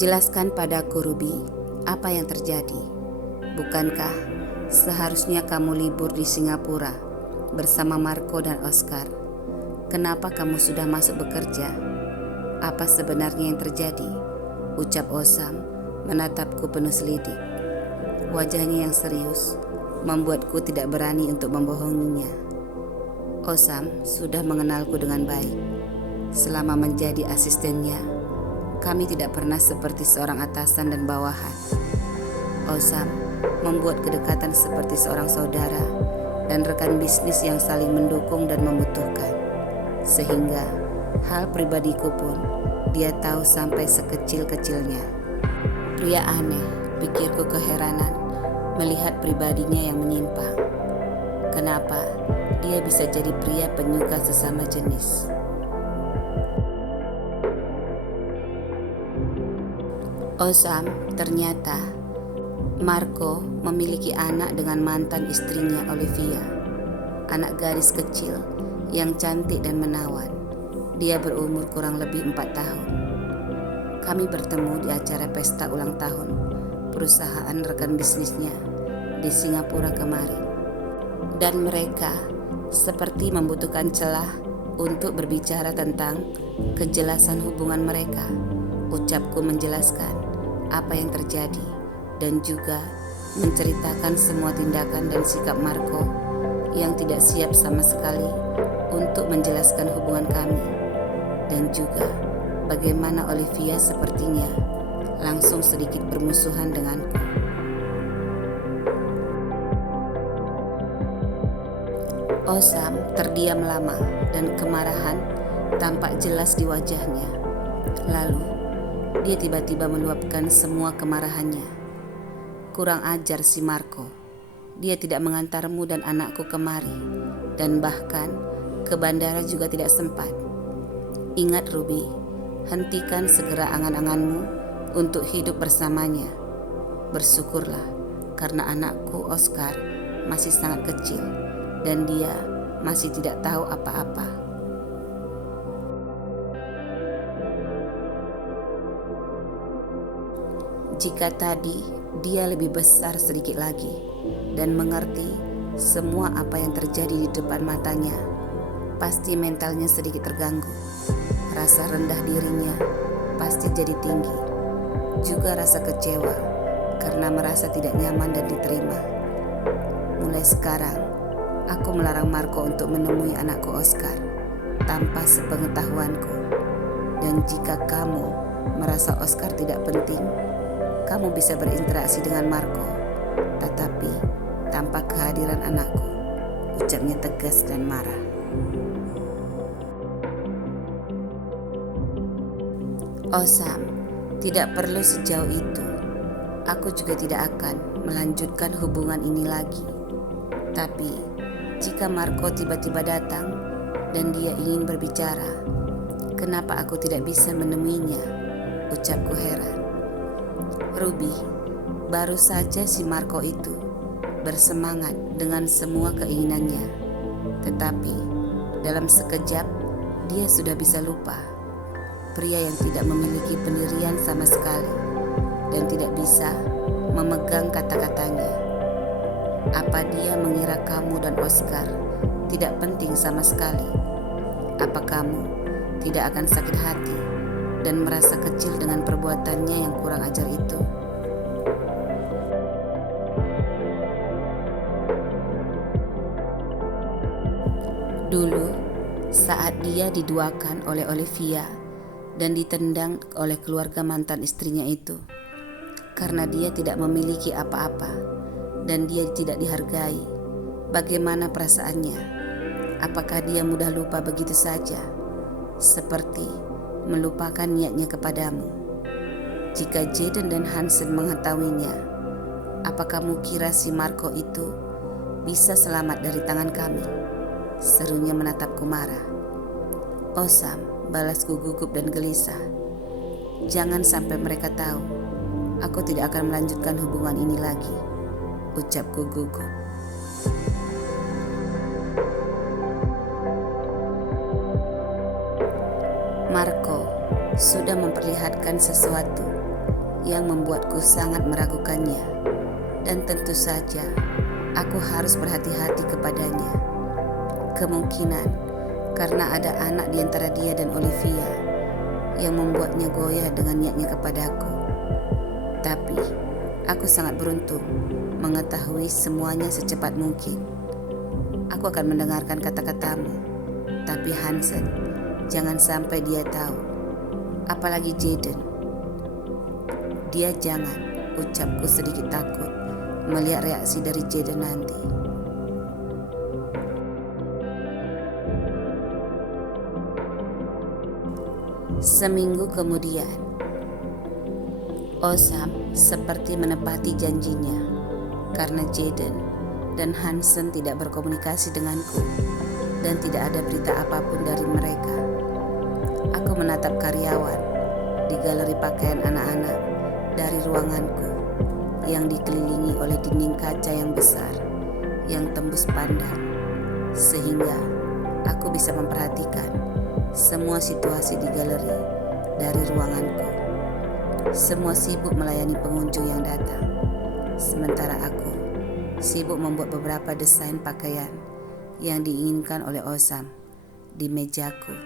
Jelaskan padaku, Ruby, apa yang terjadi. Bukankah seharusnya kamu libur di Singapura bersama Marco dan Oscar? Kenapa kamu sudah masuk bekerja? Apa sebenarnya yang terjadi? Ucap Osam menatapku penuh selidik. Wajahnya yang serius membuatku tidak berani untuk membohonginya. Osam sudah mengenalku dengan baik. Selama menjadi asistennya, kami tidak pernah seperti seorang atasan dan bawahan. Osam membuat kedekatan seperti seorang saudara dan rekan bisnis yang saling mendukung dan membutuhkan. Sehingga hal pribadiku pun dia tahu sampai sekecil-kecilnya. Pria aneh, pikirku keheranan melihat pribadinya yang menyimpang. Kenapa dia bisa jadi pria penyuka sesama jenis? Osam, ternyata Marco memiliki anak dengan mantan istrinya Olivia. Anak gadis kecil yang cantik dan menawan. Dia berumur kurang lebih 4 tahun. Kami bertemu di acara pesta ulang tahun perusahaan rekan bisnisnya di Singapura kemarin. Dan mereka seperti membutuhkan celah untuk berbicara tentang kejelasan hubungan mereka. Ucapku menjelaskan apa yang terjadi dan juga menceritakan semua tindakan dan sikap Marco yang tidak siap sama sekali untuk menjelaskan hubungan kami, dan juga bagaimana Olivia sepertinya langsung sedikit bermusuhan denganku. Osam terdiam lama dan kemarahan tampak jelas di wajahnya. Lalu dia tiba-tiba meluapkan semua kemarahannya. Kurang ajar si Marco. Dia tidak mengantarmu dan anakku kemari, dan bahkan ke bandara juga tidak sempat. Ingat, Ruby, hentikan segera angan-anganmu untuk hidup bersamanya. Bersyukurlah karena anakku Oscar masih sangat kecil dan dia masih tidak tahu apa-apa. Jika tadi dia lebih besar sedikit lagi dan mengerti semua apa yang terjadi di depan matanya, pasti mentalnya sedikit terganggu. Rasa rendah dirinya pasti jadi tinggi. Juga rasa kecewa karena merasa tidak nyaman dan diterima. Mulai sekarang, aku melarang Marco untuk menemui anakku Oscar tanpa sepengetahuanku. Dan jika kamu merasa Oscar tidak penting, kamu bisa berinteraksi dengan Marco, tetapi tanpa kehadiran anakku, ucapnya tegas dan marah. Osam, tidak perlu sejauh itu. Aku juga tidak akan melanjutkan hubungan ini lagi. Tapi, jika Marco tiba-tiba datang dan dia ingin berbicara, kenapa aku tidak bisa menemuinya? Ucapku heran. Ruby, baru saja si Marco itu bersemangat dengan semua keinginannya. Tetapi dalam sekejap dia sudah bisa lupa. Pria yang tidak memiliki pendirian sama sekali dan tidak bisa memegang kata-katanya. Apa dia mengira kamu dan Oscar tidak penting sama sekali? Apa kamu tidak akan sakit hati dan merasa kecil dengan perbuatannya yang kurang ajar itu? Dulu, saat dia diduakan oleh Olivia dan ditendang oleh keluarga mantan istrinya itu, karena dia tidak memiliki apa-apa dan dia tidak dihargai, bagaimana perasaannya? Apakah dia mudah lupa begitu saja, seperti melupakan niatnya kepadamu? Jika Jaden dan Hansen mengetahuinya, apa kamu kira si Marco itu bisa selamat dari tangan kami? Serunya menatapku marah. Osam, balasku gugup dan gelisah. Jangan sampai mereka tahu aku tidak akan melanjutkan hubungan ini lagi, ucapku gugup. Marco sudah memperlihatkan sesuatu yang membuatku sangat meragukannya. Dan tentu saja aku harus berhati-hati kepadanya. Kemungkinan karena ada anak di antara dia dan Olivia yang membuatnya goyah dengan niatnya kepadaku. Tapi aku sangat beruntung mengetahui semuanya secepat mungkin. Aku akan mendengarkan kata-katamu, tapi Hansen, jangan sampai dia tahu. Apalagi Jaden. Dia jangan, ucapku sedikit takut melihat reaksi dari Jaden nanti. Seminggu kemudian, Osam seperti menepati janjinya karena Jaden dan Hansen tidak berkomunikasi denganku dan tidak ada berita apapun dari mereka. Aku menatap karyawan di galeri pakaian anak-anak dari ruanganku yang dikelilingi oleh dinding kaca yang besar yang tembus pandang, sehingga aku bisa memperhatikan semua situasi di galeri dari ruanganku. Semua sibuk melayani pengunjung yang datang, sementara aku sibuk membuat beberapa desain pakaian yang diinginkan oleh Osam di mejaku.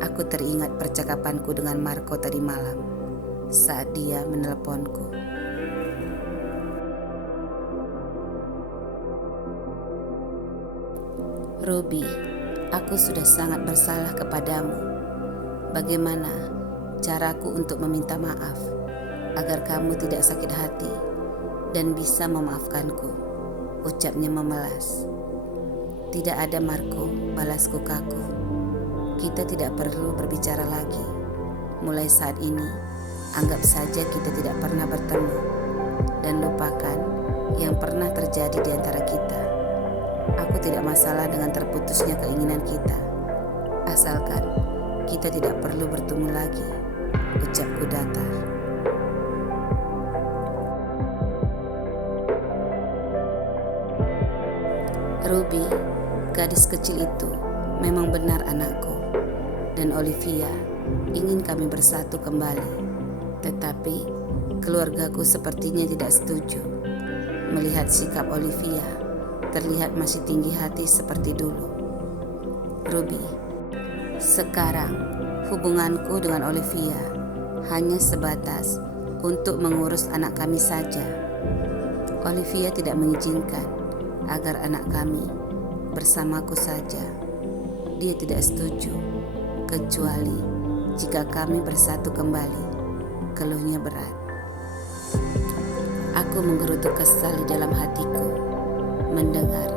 Aku teringat percakapanku dengan Marco tadi malam saat dia meneleponku. Ruby, aku sudah sangat bersalah kepadamu. Bagaimana caraku untuk meminta maaf agar kamu tidak sakit hati dan bisa memaafkanku? Ucapnya memelas. Tidak ada Marco, balasku kaku. Kita tidak perlu berbicara lagi. Mulai saat ini, anggap saja kita tidak pernah bertemu dan lupakan yang pernah terjadi di antara kita. Aku tidak masalah dengan terputusnya keinginan kita, asalkan kita tidak perlu bertemu lagi, ucapku datar. Ruby, gadis kecil itu memang benar anakku, dan Olivia ingin kami bersatu kembali. Tetapi keluargaku sepertinya tidak setuju melihat sikap Olivia terlihat masih tinggi hati seperti dulu. Ruby, sekarang hubunganku dengan Olivia hanya sebatas untuk mengurus anak kami saja. Olivia tidak mengizinkan agar anak kami bersamaku saja. Dia tidak setuju, kecuali jika kami bersatu kembali. Keluhnya berat. Aku menggerutu kesal di dalam hatiku mendengar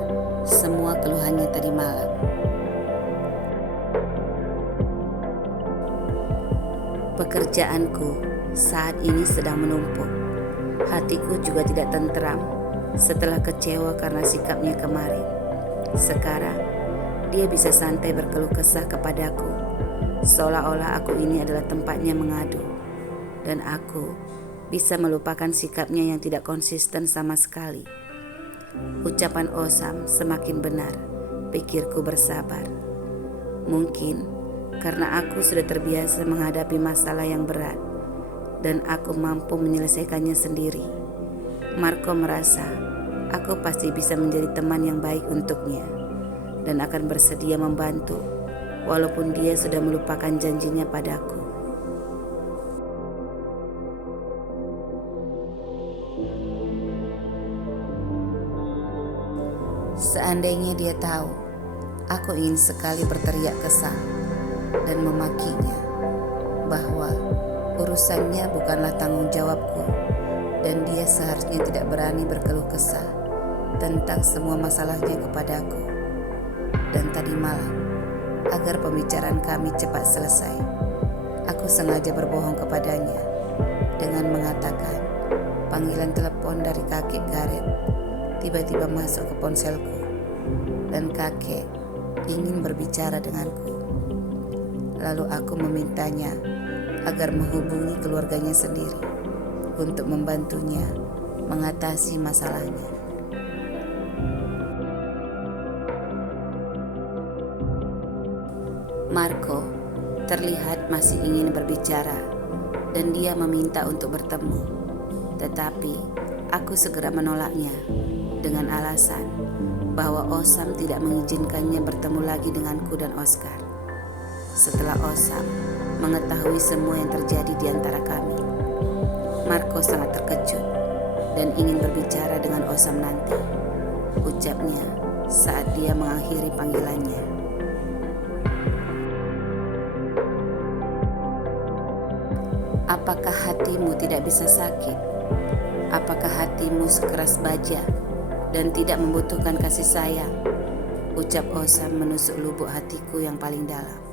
semua keluhannya tadi malam. Pekerjaanku saat ini sedang menumpuk. Hatiku juga tidak tentram setelah kecewa karena sikapnya kemarin. Sekarang dia bisa santai berkeluh kesah kepadaku, seolah-olah aku ini adalah tempatnya mengadu, dan aku bisa melupakan sikapnya yang tidak konsisten sama sekali. Ucapan Osam semakin benar, pikirku bersabar. Mungkin karena aku sudah terbiasa menghadapi masalah yang berat dan aku mampu menyelesaikannya sendiri. Marco merasa aku pasti bisa menjadi teman yang baik untuknya dan akan bersedia membantu walaupun dia sudah melupakan janjinya padaku. Seandainya dia tahu, aku ingin sekali berteriak kesal dan memakinya bahwa urusannya bukanlah tanggung jawabku dan dia seharusnya tidak berani berkeluh kesah tentang semua masalahnya kepadaku. Dan tadi malam, agar pembicaraan kami cepat selesai, aku sengaja berbohong kepadanya dengan mengatakan panggilan telepon dari kakek Gareth tiba-tiba masuk ke ponselku dan kakek ingin berbicara denganku. Lalu aku memintanya agar menghubungi keluarganya sendiri untuk membantunya mengatasi masalahnya. Marco terlihat masih ingin berbicara dan dia meminta untuk bertemu. Tetapi aku segera menolaknya dengan alasan bahwa Osam tidak mengizinkannya bertemu lagi denganku dan Oscar. Setelah Osam mengetahui semua yang terjadi di antara kami, Marco sangat terkejut dan ingin berbicara dengan Osam nanti, ucapnya saat dia mengakhiri panggilannya. Apakah hatimu tidak bisa sakit? Apakah hatimu sekeras baja dan tidak membutuhkan kasih sayang? Ucap Osam menusuk lubuk hatiku yang paling dalam.